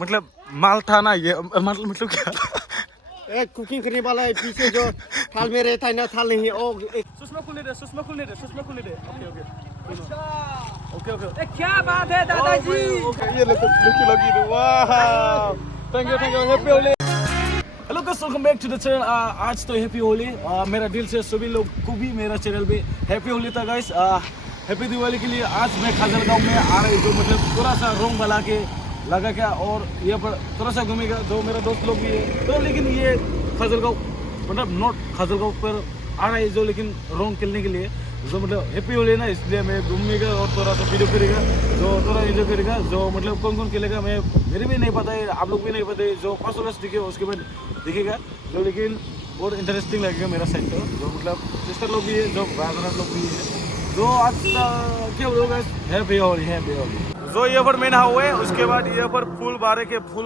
मतलब माल था ना ये, मतलब क्या? एक कुकिंग करने वाला है पीछे जो थाल में रहता है ना, थाल नहीं ओ सुषमा खुलने दे। Okay okay. क्या बात है दादाजी। ये लो लगी वाह, thank you happy Holi. Hello guys, welcome back to the channel. आज तो हैप्पी होली। मेरा दिल से सभी लोग को भी मेरा चैनल पे हैप्पी होली था गाइस। हैप्पी दिवाली के लिए आज मैं खाजलगांव में आ रही, जो मतलब थोड़ा सा रोंग बना के लगा क्या, और यहाँ पर थोड़ा सा घूमेगा जो मेरा दोस्त लोग भी है तो, लेकिन ये खाजलगांव मतलब नॉट खाजलगांव पर आ रहा है जो, लेकिन रोंग खेलने के लिए जो मतलब हैप्पी होली ना, इसलिए मैं घूमेगा और थोड़ा सा वीडियो करेगा, जो थोड़ा एंजॉय करेगा। जो मतलब कौन कौन खेलेगा मैं मेरे भी नहीं पता है, आप लोग भी नहीं पता है। जो फर्स्ट वर्ष दिखे उसके बाद दिखेगा जो, लेकिन बहुत इंटरेस्टिंग लगेगा मेरा साइड तो। जो मतलब सिस्टर लोग भी है, जो भाई लोग भी है, जो आज क्या होगा हैप्पी होली। जो ये पर मेन हुआ है, उसके बाद ये पर फूल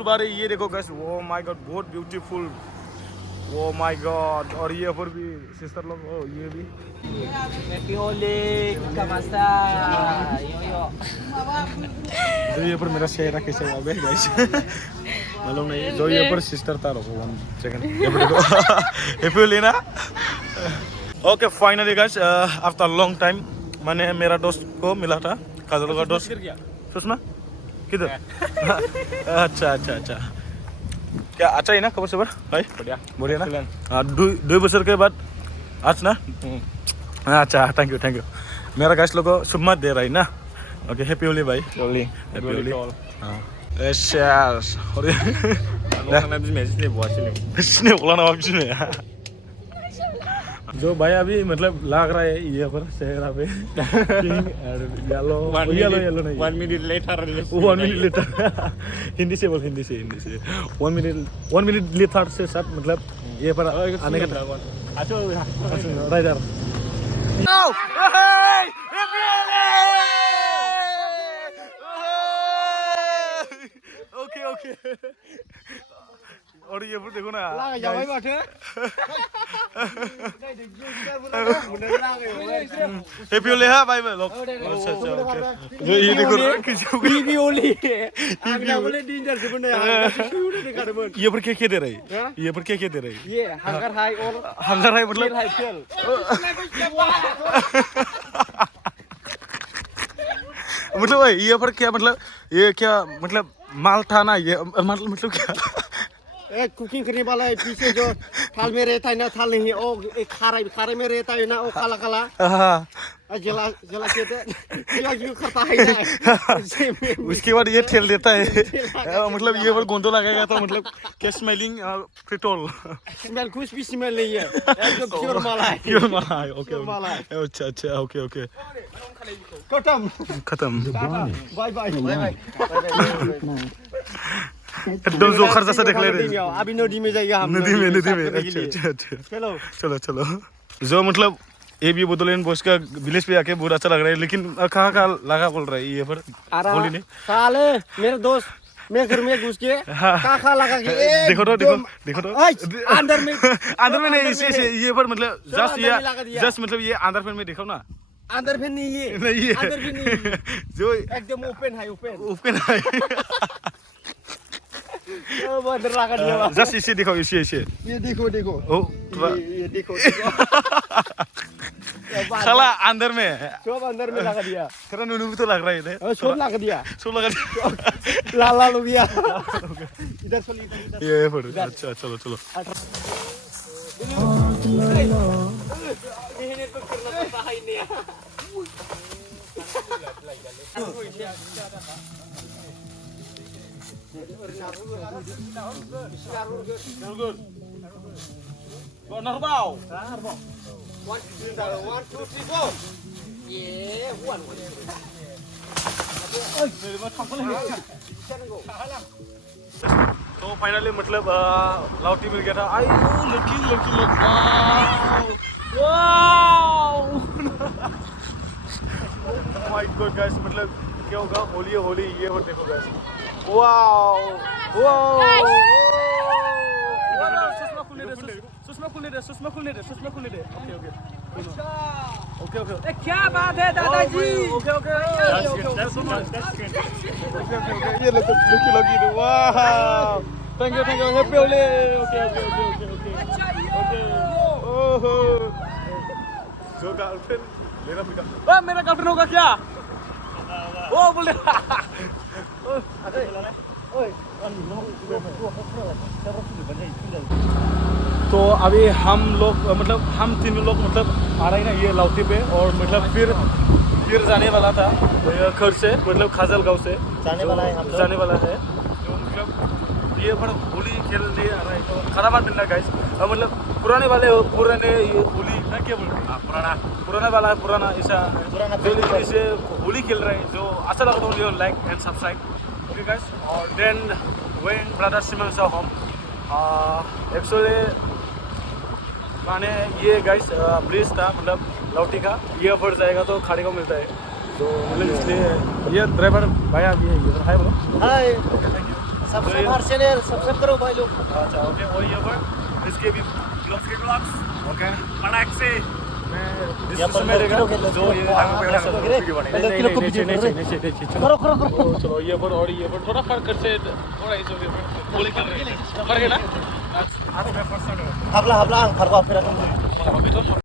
बारे ये देखो गाइस, वो माय गॉड बहुत ब्यूटीफुल, ओ माय गॉड। और ये पर भी सिस्टर लोग, ओ ये भी हैप्पी होली कमासा यो जो ये पर मेरा चेहरा कैसे हुआ है गाइस मालूम नहीं। जो ये पर सिस्टर था, रुको 1 सेकंड, ये पर देखो हैप्पी होली ना। Okay finally guys, after long time मैंने मेरा दोस्त को मिला था, खाजल का दोस्त सुषमा किधर अच्छा क्या अच्छा है ना, खबर सबर भाई बढ़िया ना। हाँ 2 बছर के बाद आज ना। अच्छा थैंक यू मेरा गाइस लोग को शुभ दे रहा है ना। ओके हैप्पी होली भाई, हैप्पी होली। हाँ यस और जो भाई अभी मतलब लाग रहा है ये पर चेहरा पे येलो नहीं 1 minute later 1 minute later Hindi से 1 मिनट लेटर से सब मतलब ये पर आने का राइडर। ओके और ये पर देखो ना हैप्पी होली है भाई लोग। अच्छा ओके ये देखो हैप्पी होली आगना बोले डेंजर से बने ये पर क्या दे रही, ये पर क्या दे रही, ये हंगर हाई और हंगर हाई मतलब मतलब ये पर क्या मतलब, ये क्या मतलब माल था ना ये, मतलब क्या? एक कुकिंग करने वाला है पीछे जो थाल में रहता है ना, थाल नहीं ओ एक खारे में रहता है ना, ओ काला जला क्यों करता है ना उसके बाद ये ठेल देता है मतलब ये पर गोंदो लगेगा तो मतलब क्या स्मेलिंग पेट्रोल स्मेल कुछ भी स्मेल नहीं है, एकदम प्योर माला है। ओके अच्छा ओके खत्म बाय एकदम जोखर जैसा देख ले रहे हैं। अभी नदी में जाएगा हम, नदी में। अच्छा चलो जो मतलब ये भी बोतलेन बॉस का विलेज पे आके बहुत अच्छा लग रहा है, लेकिन कहाँ लगा बोल रहा है ये पर होली ने साले मेरे दोस्त मेरे घर में घुस के कहाँ लगा के देखो तो अंदर में नहीं इसे ये पर मतलब जस्ट मतलब ये अंदर में देखो ना, अंदर फिर नहीं है अंदर भी नहीं जो एकदम ओपन है अंदर लगा दिया। जस्ट इसे देखो इसे ये देखो ओ ये देखो साला अंदर में सब अंदर में लगा दिया, तेरा नूनू भी तो लग रहा है इधर, सब लगा दिया लाला लो गया इधर ये पर। अच्छा चलो Narbau. 1 2 3 4 ये हुआ तो फाइनली मतलब लौटी मिल गया था। आई लड़की वाओ माय गॉड गाइस, मतलब क्या होगा होली ये और देखो गाइस, वाओ सुषमा खुलने दे। ओके क्या बात है दादाजी। ओके ये लकी लगी वाह thank you happy Holi okay ओहो जो गर्लफ्रेंड मेरा गर्लफ्रेंड होगा क्या ओ बोले तो अभी हम लोग मतलब हम तीनों लोग मतलब आ रहे हैं ना ये लाउती पे और मतलब फिर जाने वाला था घर से मतलब खाजल गांव से जाने वाला है जो मतलब ये पर होली खेलने आ रहा है तो खाना मान मिलना गाइस मतलब पुराने ये होली ना क्या बोल रहे हैं पुराना ऐसा जो इसे होली खेल रहे हैं जो अच्छा लगा तो like and subscribe okay guys और then when brother Simmons home actually माने ये गाइस ब्रिज था मतलब लौटी का ये फट जाएगा तो खाड़ी को मिलता है तो मतलब इसलिए ये ड्राइवर भाई आप ये हाय बोलो हाय थैंक यू सब्सक्राइब हमारे चैनल सब्सक्राइब करो भाई लोग अच्छा ओके और ये पर इसके भी ब्लॉग्स ओके पटाख से मैं जो ये चलो ये पर और ये पर थोड़ा फर्क कर से थोड़ा इस होली खेल रहे हैं फर्क है ना आज मैं फर्स्ट habla ang farwa